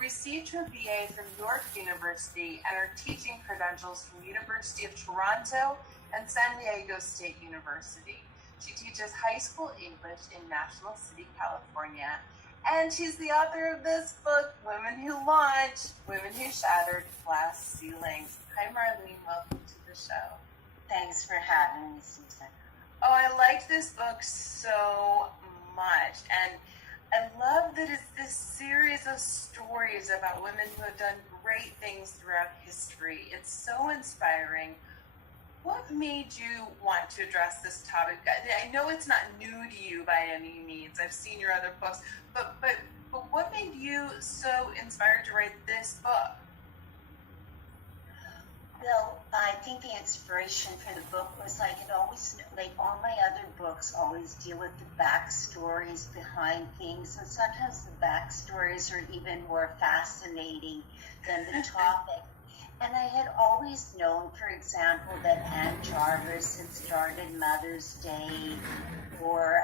received her BA from York University and her teaching credentials from University of Toronto and San Diego State University. She teaches high school English in National City, California, and she's the author of this book, Women Who Launched, Women Who Shattered Glass Ceilings. Hi, Marlene. Welcome to the show. Thanks for having me, Susan. Oh, I liked this book so much, and I love that it's this series of stories about women who have done great things throughout history. It's so inspiring. What made you want to address this topic? I know it's not new to you by any means. I've seen your other books, but what made you so inspired to write this book? Well, I think the inspiration for the book was like all my other books always deal with the backstories behind things, and sometimes the backstories are even more fascinating than the topic. And I had always known, for example, that Anne Jarvis had started Mother's Day or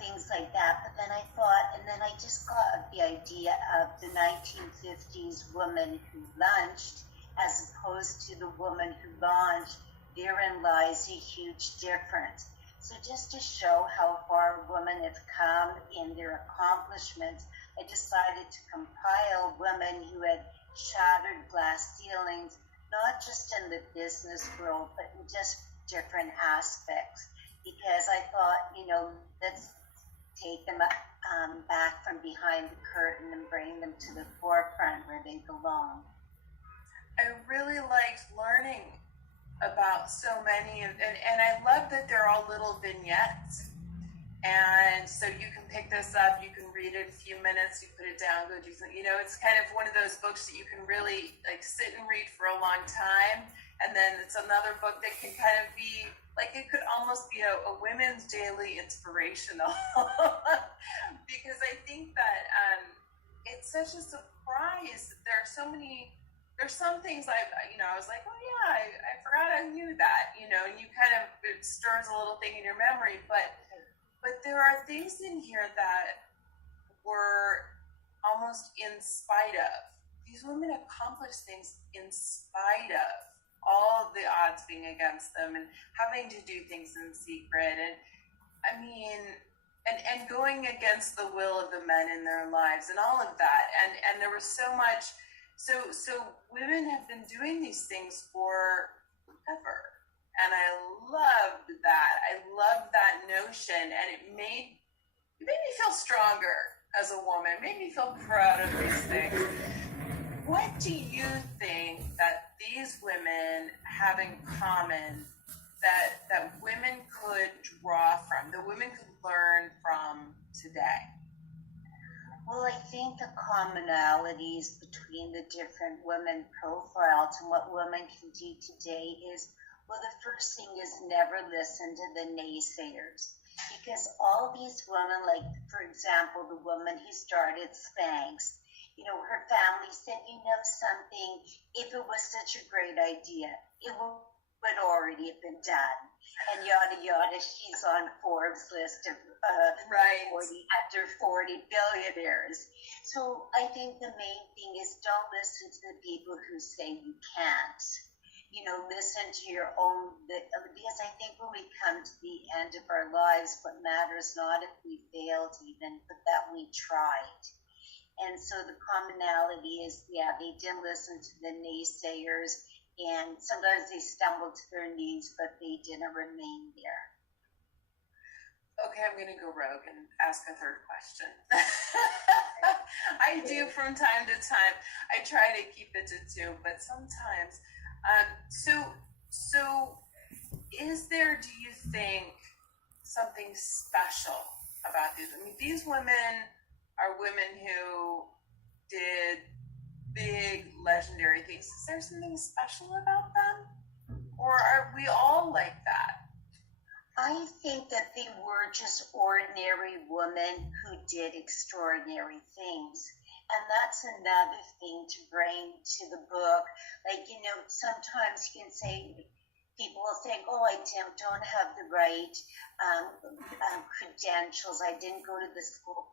things like that. But then I thought, and then I just got the idea of the 1950s woman who lunched as opposed to the woman who launched. Therein lies a huge difference. So just to show how far women have come in their accomplishments, I decided to compile women who had shattered glass ceilings, not just in the business world, but in just different aspects. Because I thought, let's take them back from behind the curtain and bring them to the forefront where they belong. I really liked learning about so many, and I love that they're all little vignettes. And so you can pick this up, you can read it a few minutes, you put it down, go do something. It's kind of one of those books that you can really sit and read for a long time. And then it's another book that can kind of be it could almost be a women's daily inspirational because I think that it's such a surprise that there's some things I was like, oh yeah, I forgot I knew that, and you kind of, it stirs a little thing in your memory, but there are things in here that were almost in spite of. These women accomplished things in spite of all of the odds being against them and having to do things in secret. And I mean, and going against the will of the men in their lives and all of that. And there was so much, so women have been doing these things forever. And I loved that. I loved that notion, and it made me feel stronger as a woman, made me feel proud of these things. What do you think that these women have in common that women could draw from, that women could learn from today? Well, I think the commonalities between the different women profiles and what women can do today is, well, the first thing is never listen to the naysayers. Because all these women, like, for example, the woman who started Spanx, her family said, something, if it was such a great idea, it would already have been done. And yada, yada, she's on Forbes' list of under 40 billionaires. So I think the main thing is don't listen to the people who say you can't. Listen to your own, because I think when we come to the end of our lives, what matters not if we failed even, but that we tried. And so the commonality is, they didn't listen to the naysayers, and sometimes they stumbled to their knees, but they didn't remain there. Okay, I'm going to go rogue and ask a third question. I do from time to time. I try to keep it to two, but sometimes. So is there, do you think, something special about these? I mean, these women are women who did big, legendary things. Is there something special about them? Or are we all like that? I think that they were just ordinary women who did extraordinary things. And that's another thing to bring to the book. Sometimes you can say, people will think, oh, I don't have the right credentials. I didn't go to the school.